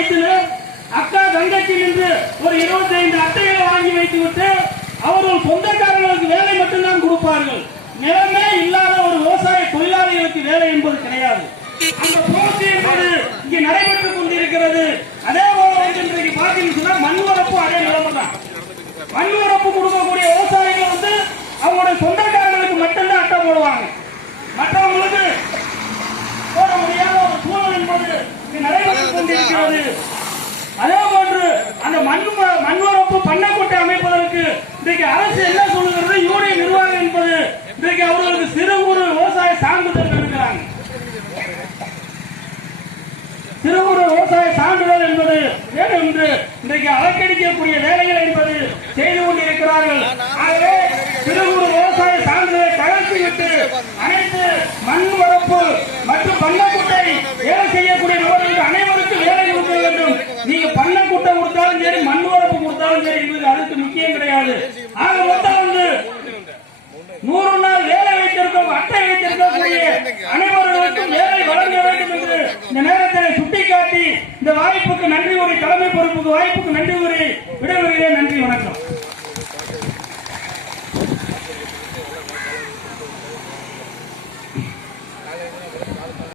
வைத்து அக்கா தங்கச்சி நின்று ஒரு இருபத்தி ஐந்து அட்டைகளை வாங்கி வைத்து விட்டு அவர்கள் சொந்தக்காரர்களுக்கு வேலை மட்டும்தான் கொடுப்பார்கள். நிலமே இல்லாத ஒரு விவசாய தொழிலாளிகளுக்கு வேலை என்பது கிடையாது. அந்த போட்டி என்பது இங்கே நடைபெற்றுக் கொண்டிருக்கிறது. அதே போல வந்து இன்றைக்கு பார்த்தீங்கன்னு மண் வரப்பு அதே நிலைமை தான் மண் வரப்பு கொடுக்கக்கூடிய விவசாய வந்து அவங்களுடைய சொந்தக்காரர்களுக்கு மட்டும்தான் அட்டை போடுவாங்க மற்றவங்களுக்கு போட முடியாத ஒரு சூழல் என்பது இங்கு நடைபெற்றுக் கொண்டிருக்கிறது அதே போன்று அந்த மண் அமைப்பதற்கு இன்றைக்கு அரசு என்ன சொல்லுகிறது? யூனியன் நிர்வாகம் என்பது இன்றைக்கு அவர்களுக்கு சிறு குறு விவசாய சான்றிதழ் இருக்கிறாங்க. சிறு குறு விவசாய சான்றிதழ் என்பது வேண்டும் என்று இன்றைக்கு அலக்கடிக்கக்கூடிய வேலைகள் என்பது செய்து கொண்டிருக்கிறார்கள். ஆகவே சிறு குறு விவசாய சான்றிதழை தளர்த்திவிட்டு அனைத்து மண் வரப்பு மற்றும் பண்ணக்குட்டை நீங்க பண்ண கூட்டம் கொடுத்தாலும் சரி மண் உரப்பு கொடுத்தாலும் சரி எங்களுக்கு அதுக்கு முக்கியம் கிடையாது ஆக மொத்தம் வந்து நூறு நாள் வேலை வைத்திருக்கும் அட்டை வைத்திருக்கக்கூடிய அனைவர்களுக்கும் வேலை வழங்க வேண்டும் என்று இந்த நேரத்தில் சுட்டிக்காட்டி இந்த வாய்ப்புக்கு நன்றி கூறி தலைமை பொறுப்புக்கு வாய்ப்புக்கு நன்றி கூறி விடைபெறுகிறேன் நன்றி வணக்கம்